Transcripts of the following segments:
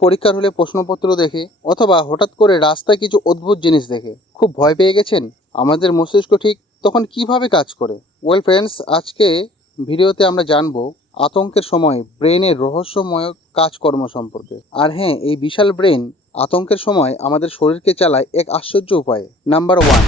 পরীক্ষার হলে প্রশ্নপত্র দেখে অথবা হঠাৎ করে রাস্তায় কিছু অদ্ভুত জিনিস দেখে। খুব ভয় পেয়ে গেছেন? আমাদের মস্তিষ্ক ঠিক তখন কীভাবে কাজ করে? ওয়েল ফ্রেন্ডস আজকে ভিডিওতে আমরা জানব আতঙ্কের সময় ব্রেনের রহস্যময় কাজকর্ম সম্পর্কে। আর হ্যাঁ এই বিশাল ব্রেন আতঙ্কের সময় আমাদের শরীরকে চালায় এক আশ্চর্য উপায়ে। নাম্বার ওয়ান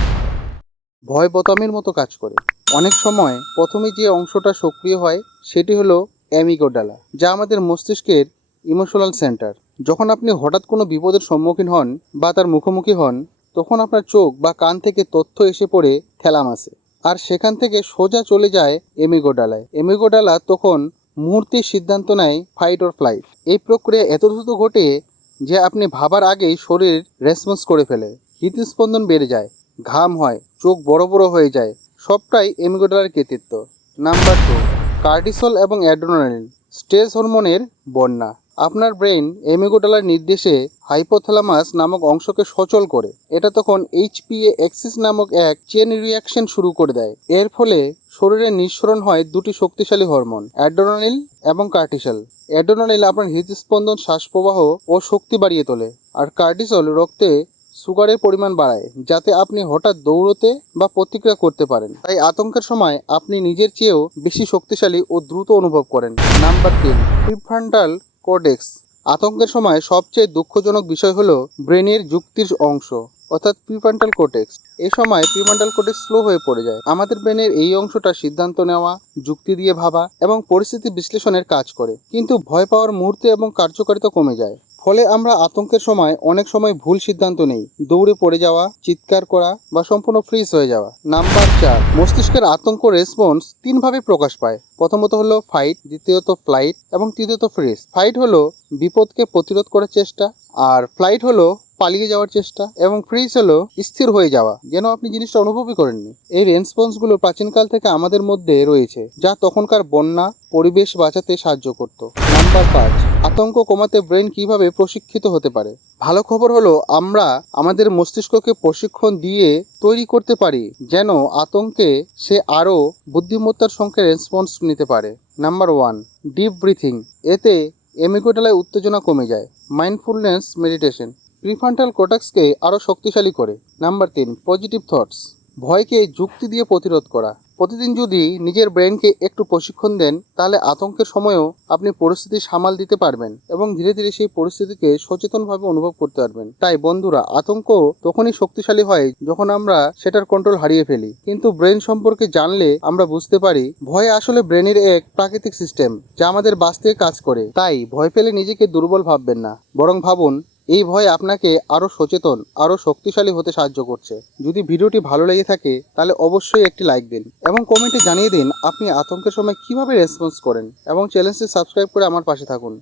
ভয় বোতামের মতো কাজ করে। অনেক সময় প্রথমে যে অংশটা সক্রিয় হয়, সেটি হলো অ্যামিগোডালা, যা আমাদের মস্তিষ্কের ইমোশনাল সেন্টার। যখন আপনি হঠাৎ কোনো বিপদের সম্মুখীন হন বা তার মুখোমুখি হন, তখন আপনার চোখ বা কান থেকে তথ্য এসে পড়ে থ্যালামাসে আর সেখান থেকে সোজা চলে যায় এমিগোডালায়। এমিগোডালা তখন মুহূর্তে সিদ্ধান্ত নেয় ফাইট অর ফ্লাইট এই প্রক্রিয়া এত দ্রুত ঘটে যে আপনি ভাবার আগেই শরীর রেসপন্স করে ফেলে। হৃদস্পন্দন বেড়ে যায়, ঘাম হয়, চোখ বড় বড় হয়ে যায়। সবটাই এমিগোডালার কৃতিত্ব। নাম্বার টু কার্টিসল এবং অ্যাড্রোনালিন, স্ট্রেস হরমোনের বন্যা। আপনার ব্রেন এমিগোডালার নির্দেশে হাইপোথ্যালামাস নামক অংশকে সচল করে। এটা তখন এইচপিএ এক্সিস নামক এক চেন রিয়াকশন শুরু করে দেয়। এর ফলে শরীরে নিঃসরণ হয় দুটি শক্তিশালী হরমোন, অ্যাড্রোনালিন এবং কার্টিসল। অ্যাড্রোনালিন আপনার হৃদস্পন্দন, শ্বাসপ্রবাহ ও শক্তি বাড়িয়ে তোলে আর কার্টিসল রক্তে সুগারের পরিমাণ বাড়ায়, যাতে আপনি হঠাৎ দৌড়তে বা প্রতিক্রিয়া করতে পারেন। তাই আতঙ্কের সময় আপনি নিজের চেয়েও বেশি শক্তিশালী ও দ্রুত অনুভব করেন। নাম্বার তিন, প্রিফ্রন্টাল কোডেক্স। আতঙ্কের সময় সবচেয়ে দুঃখজনক বিষয় হলো ব্রেনের যুক্তির অংশ, অর্থাৎ প্রিফ্রন্টাল কোটেক্স এই সময় প্রিফ্রন্টাল কোটেক্স স্লো হয়ে পড়ে যায়। আমাদের ব্রেনের এই অংশটা সিদ্ধান্ত নেওয়া, যুক্তি দিয়ে ভাবা এবং পরিস্থিতি বিশ্লেষণের কাজ করে। কিন্তু ভয় পাওয়ার মুহূর্তে এবং কার্যকারিতা কমে যায়। ফলে আমরা আতঙ্কের সময় অনেক সময় ভুল সিদ্ধান্ত নেই। দৌড়ে পড়ে যাওয়া, চিৎকার করা বা সম্পূর্ণ ফ্রিজ হয়ে যাওয়া। নাম্বার চার, মস্তিষ্কের আতঙ্ক রেসপন্স তিনভাবে প্রকাশ পায়। প্রথমত হলো ফাইট দ্বিতীয়ত ফ্লাইট এবং তৃতীয়ত ফ্রিজ ফাইট হলো বিপদকে প্রতিরোধ করার চেষ্টা আর ফ্লাইট হলো পালিয়ে যাওয়ার চেষ্টা এবং ফ্রিজ হলো স্থির হয়ে যাওয়া। যেন আপনি জিনিসটা অনুভবই করেননি। এই রেসপন্সগুলো প্রাচীনকাল থেকে আমাদের মধ্যে রয়েছে, যা তখনকার বন্যা, পরিবেশ বাঁচাতে সাহায্য করত। নাম্বার পাঁচ আতঙ্ক কমাতে ব্রেন কীভাবে প্রশিক্ষিত হতে পারে? ভালো খবর হলো, আমরা আমাদের মস্তিষ্ককে প্রশিক্ষণ দিয়ে তৈরি করতে পারি, যেন আতঙ্কে সে আরও বুদ্ধিমত্তার সঙ্গে রেসপন্স নিতে পারে। নাম্বার ওয়ান ডিপ ব্রিথিং এতে এমিগোডালায় উত্তেজনা কমে যায়। মাইন্ডফুলনেস মেডিটেশন প্রিফ্রন্টাল কোটাক্সকে আরও শক্তিশালী করে। নাম্বার তিন পজিটিভ থটস ভয়কে যুক্তি দিয়ে প্রতিরোধ করা। প্রতিদিন যদি নিজের ব্রেনকে একটু প্রশিক্ষণ দেন, তাহলে আতঙ্কের সময়ও আপনি পরিস্থিতি সামাল দিতে পারবেন এবং ধীরে ধীরে সেই পরিস্থিতিকে সচেতনভাবে অনুভব করতে পারবেন। তাই বন্ধুরা, আতঙ্ক তখনই শক্তিশালী হয় যখন আমরা সেটার কন্ট্রোল হারিয়ে ফেলি। কিন্তু ব্রেন সম্পর্কে জানলে আমরা বুঝতে পারি, ভয় আসলে ব্রেনের এক প্রাকৃতিক সিস্টেম যা আমাদের বাঁচতে কাজ করে। তাই ভয় পেলে নিজেকে দুর্বল ভাববেন না। বরং ভাবুন এই ভয় আপনাকে আরও সচেতন আরও শক্তিশালী হতে সাহায্য করছে। যদি ভিডিওটি ভালো লেগে থাকে, তাহলে অবশ্যই একটি লাইক দিন এবং কমেন্টে জানিয়ে দিন আপনি আতঙ্কের সময় কীভাবে রেসপন্স করেন এবং চ্যানেলটি সাবস্ক্রাইব করে আমার পাশে থাকুন।